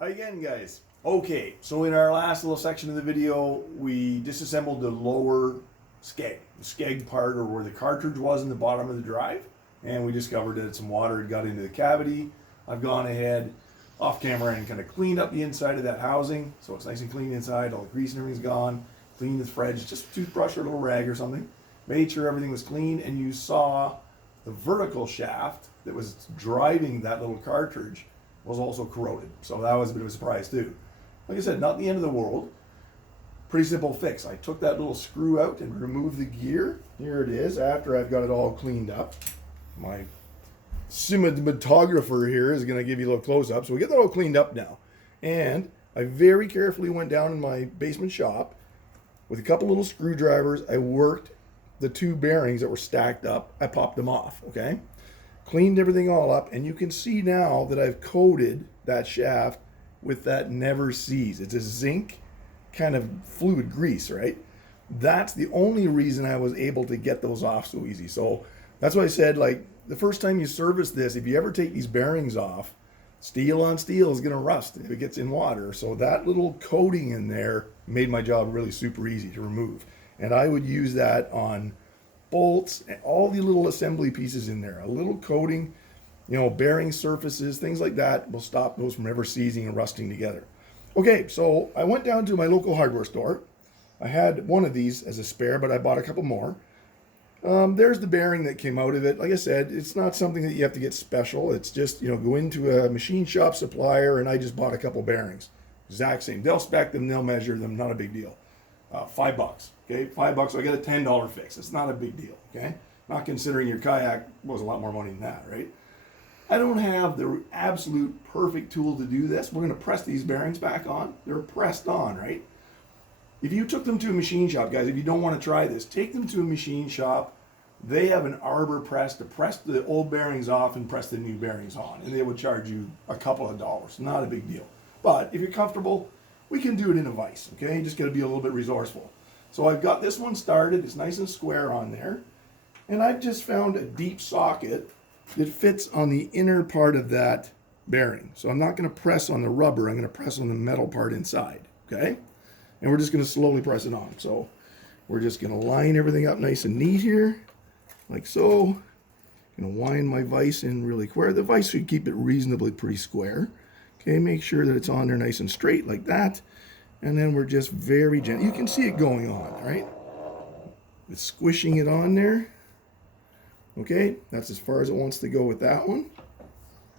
Hi again, guys. Okay, so in our last little section of the video, we disassembled the lower skeg, the skeg part, or where the cartridge was in the bottom of the drive, and we discovered that some water had got into the cavity. I've gone ahead off camera and kind of cleaned up the inside of that housing, so it's nice and clean inside. All the grease and everything's gone. Cleaned the threads, just a toothbrush or a little rag or something. Made sure everything was clean, and you saw the vertical shaft that was driving that little cartridge was also corroded. So that was a bit of a surprise too. Like I said, not the end of the world. Pretty simple fix. I took that little screw out and removed the gear. Here it is after I've got it all cleaned up. My cinematographer here is going to give you a little close up. So we get that all cleaned up now. And I very carefully went down in my basement shop with a couple little screwdrivers. I worked the two bearings that were stacked up. I popped them off, okay? Cleaned everything all up, and you can see now that I've coated that shaft with that Never Sees. It's a zinc kind of fluid grease, right? That's the only reason I was able to get those off so easy. So that's why I said, like, the first time you service this, if you ever take these bearings off, steel on steel is going to rust if it gets in water. So that little coating in there made my job really super easy to remove. And I would use that on bolts and all the little assembly pieces in there. A little coating, bearing surfaces, things like that will stop those from ever seizing and rusting together. Okay, so I went down to my local hardware store. I had one of these as a spare, but I bought a couple more. There's the bearing that came out of it. Like I said, it's not something that you have to get special. It's just, go into a machine shop supplier, and I just bought a couple bearings. Exact same. They'll spec them, they'll measure them, not a big deal. $5, okay? $5, so I get a $10 fix. It's not a big deal, okay? Not considering your kayak was a lot more money than that, right? I don't have the absolute perfect tool to do this. We're gonna press these bearings back on. They're pressed on, right? If you took them to a machine shop, guys, if you don't wanna try this, take them to a machine shop. They have an arbor press to press the old bearings off and press the new bearings on, and they would charge you a couple of dollars. Not a big deal. But if you're comfortable, we can do it in a vise, okay? You just gotta be a little bit resourceful. So I've got this one started, it's nice and square on there. And I've just found a deep socket that fits on the inner part of that bearing. So I'm not gonna press on the rubber, I'm gonna press on the metal part inside, okay? And we're just gonna slowly press it on. So we're just gonna line everything up nice and neat here, like so. Gonna wind my vise in really square. The vise should keep it reasonably pretty square. Okay, make sure that it's on there nice and straight like that. And then we're just very gentle. You can see it going on, right? It's squishing it on there. Okay, that's as far as it wants to go with that one.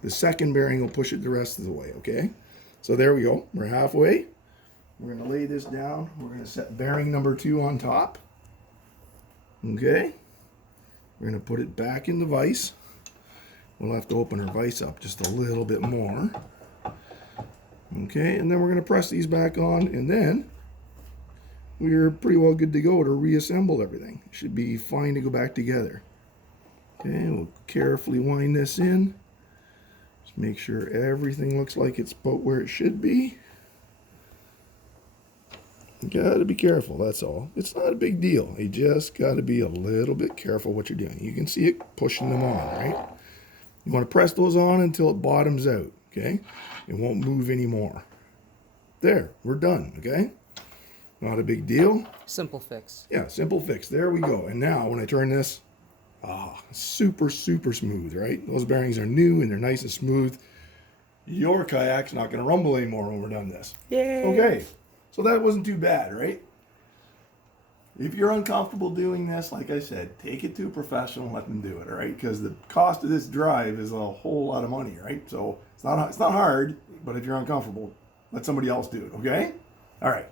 The second bearing will push it the rest of the way, okay? So there we go, we're halfway. We're gonna lay this down. We're gonna set bearing number 2 on top. Okay, we're gonna put it back in the vise. We'll have to open our vise up just a little bit more. Okay, and then we're going to press these back on, and then we're pretty well good to go to reassemble everything. It should be fine to go back together. Okay, we'll carefully wind this in. Just make sure everything looks like it's about where it should be. You got to be careful, that's all. It's not a big deal. You just got to be a little bit careful what you're doing. You can see it pushing them on, right? You want to press those on until it bottoms out, okay? It won't move anymore. There, we're done, okay? Not a big deal. Simple fix. Yeah, simple fix. There we go. And now when I turn this, super, super smooth, right? Those bearings are new and they're nice and smooth. Your kayak's not going to rumble anymore when we're done this. Yay! Okay, so that wasn't too bad, right? If you're uncomfortable doing this, like I said, take it to a professional and let them do it, all right? Because the cost of this drive is a whole lot of money, right? So it's not hard, but if you're uncomfortable, let somebody else do it, okay? All right.